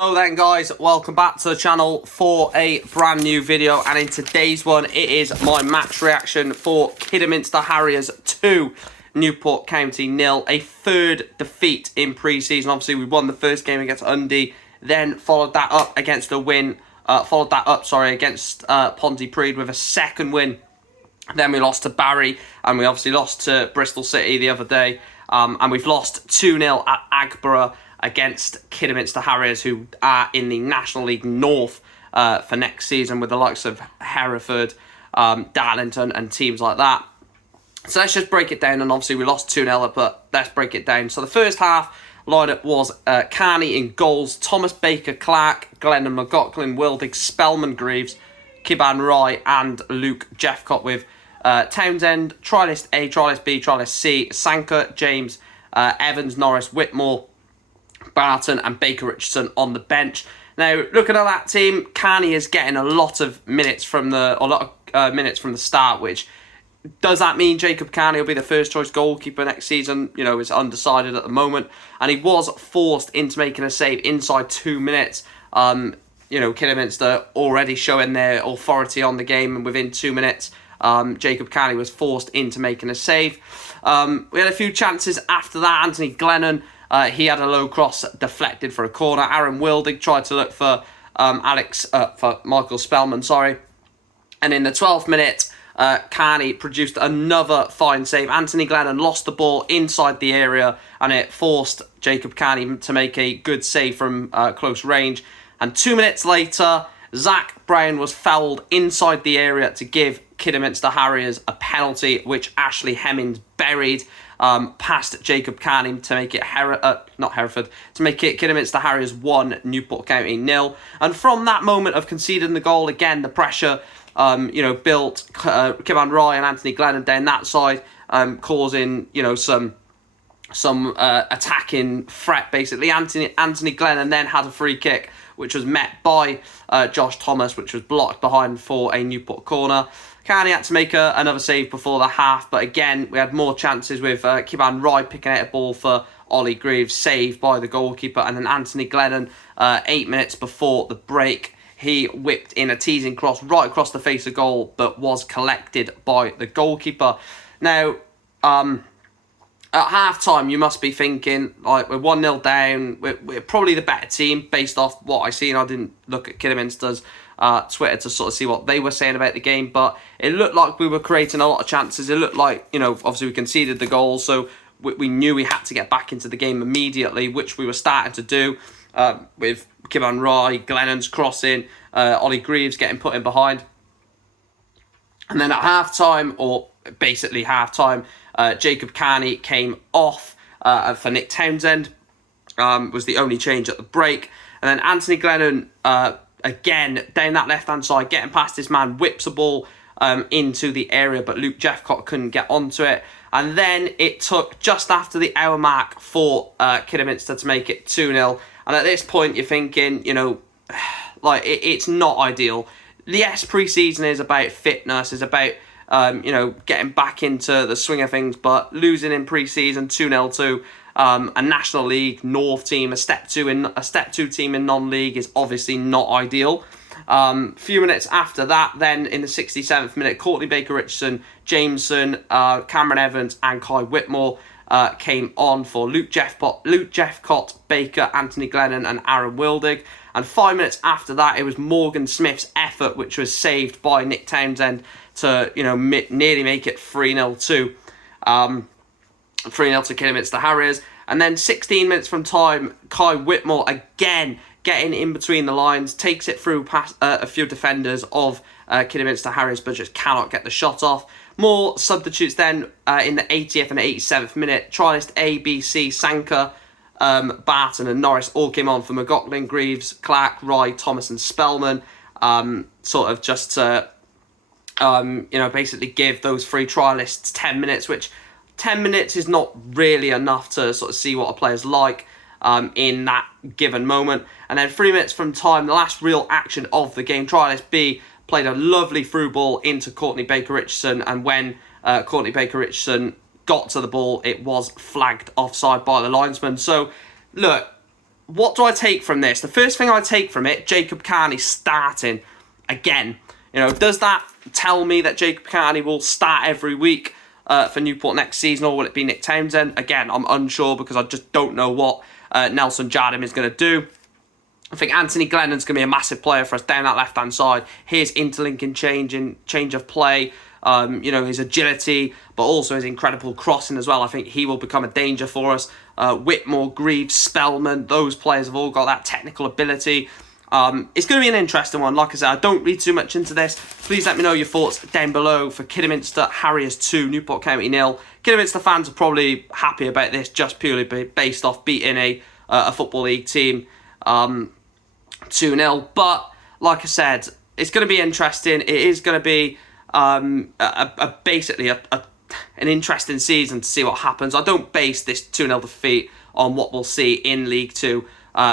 Hello then guys, welcome back to the channel for a brand new video, and in today's one it is my match reaction for Kidderminster Harriers 2, Newport County 0, a third defeat in pre-season. Obviously we won the first game against Undy, then followed that up against against Pontypridd with a second win. Then we lost to Barry, and we obviously lost to Bristol City the other day, and we've lost 2-0 at Agborough against Kidderminster Harriers, who are in the National League North for next season, with the likes of Hereford, Darlington and teams like that. So let's just break it down, and obviously we lost 2-0, but let's break it down. So the first half lineup was Carney in goals, Thomas Baker, Clark, Glennon, McLaughlin, Wildig, Spellman, Greaves, Kiban Rye and Luke Jeffcott, with Townsend, try list A, try list B, try list C, Sanker, James, Evans, Norris, Whitmore, Barton and Baker Richardson on the bench. Now, looking at that team, Carney is getting a lot of minutes from the start. Which does that mean Jacob Carney will be the first choice goalkeeper next season? You know, it's undecided at the moment, and he was forced into making a save inside 2 minutes. You know, Kidderminster already showing their authority on the game, and within 2 minutes, Jacob Carney was forced into making a save. We had a few chances after that. Anthony Glennon, he had a low cross deflected for a corner. Aaron Wildig tried to look for Michael Spellman, sorry. And in the 12th minute, Carney produced another fine save. Anthony Glennon lost the ball inside the area, and it forced Jacob Carney to make a good save from close range. And 2 minutes later, Zach Brown was fouled inside the area to give Kidderminster Harriers a penalty, which Ashley Hemmings buried past Jacob Carney to make it Kidderminster Harriers 1, Newport County 0. And from that moment of conceding the goal, again the pressure built Kiban Rye and Anthony Glennon down that side, causing some attacking threat basically. Anthony Glennon then had a free kick, which was met by Josh Thomas, which was blocked behind for a Newport corner. Carney had to make another save before the half, but again, we had more chances with Kiban Rye picking out a ball for Ollie Greaves, saved by the goalkeeper, and then Anthony Glennon, 8 minutes before the break, he whipped in a teasing cross right across the face of goal, but was collected by the goalkeeper. Now, at half-time, you must be thinking, like, we're 1-0 down, we're probably the better team based off what I seen. I didn't look at Kidderminster's Twitter to sort of see what they were saying about the game, but it looked like we were creating a lot of chances. It looked like, obviously we conceded the goal, so we knew we had to get back into the game immediately, which we were starting to do, with Kiban Rye, Glennon's crossing, Ollie Greaves getting put in behind. And then at half-time, or basically half-time, Jacob Carney came off for Nick Townsend, was the only change at the break. And then Anthony Glennon, again, down that left-hand side, getting past his man, whips a ball into the area, but Luke Jeffcott couldn't get onto it. And then it took just after the hour mark for Kidderminster to make it 2-0. And at this point, you're thinking, like, it's not ideal. Yes, pre-season is about fitness, is about getting back into the swing of things, but losing in pre-season 2-0 to a National League North team, a step two team in non-league, is obviously not ideal. Few minutes after that, then in the 67th minute, Courtney Baker Richardson, Jameson, Cameron Evans and Kai Whitmore came on for Luke Jeffcott, Baker, Anthony Glennon and Aaron Wildig. And 5 minutes after that, it was Morgan Smith's effort, which was saved by Nick Townsend to, nearly make it 3-0 to Kidderminster Harriers. And then 16 minutes from time, Kai Whitmore again getting in between the lines, takes it through past a few defenders of Kidderminster Harriers, but just cannot get the shot off. More substitutes then in the 80th and 87th minute. Try list A, B, C, Sanker, Barton and Norris all came on for McLaughlin, Greaves, Clark, Rye, Thomas and Spellman, sort of just to basically give those three trialists 10 minutes, which 10 minutes is not really enough to sort of see what a player's like in that given moment. And then 3 minutes from time, the last real action of the game, trialist B played a lovely through ball into Courtney Baker Richardson, and when Courtney Baker Richardson got to the ball, it was flagged offside by the linesman. So, look, what do I take from this? The first thing I take from it, Jacob Carney starting again. You know, does that tell me that Jacob Carney will start every week for Newport next season, or will it be Nick Townsend? Again, I'm unsure because I just don't know what Nelson Jardim is going to do. I think Anthony Glennon's going to be a massive player for us down that left-hand side. His interlinking change of play, you know, his agility, but also his incredible crossing as well. I think he will become a danger for us. Whitmore, Greaves, Spellman, those players have all got that technical ability. It's going to be an interesting one. Like I said, I don't read too much into this. Please let me know your thoughts down below for Kidderminster Harriers 2, Newport County 0. Kidderminster fans are probably happy about this just purely based off beating a Football League team 2-0. But like I said, it's going to be interesting. It is going to be basically an interesting season to see what happens. I don't base this 2-0 defeat on what we'll see in League 2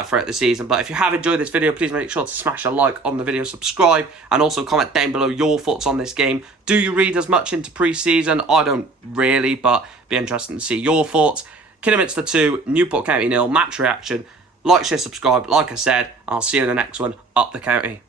throughout the season. But if you have enjoyed this video, please make sure to smash a like on the video, subscribe, and also comment down below your thoughts on this game. Do you read as much into pre-season? I don't really, but be interesting to see your thoughts. Kidderminster 2, Newport County 0, match reaction. Like, share, subscribe, like I said. I'll see you in the next one, up the county.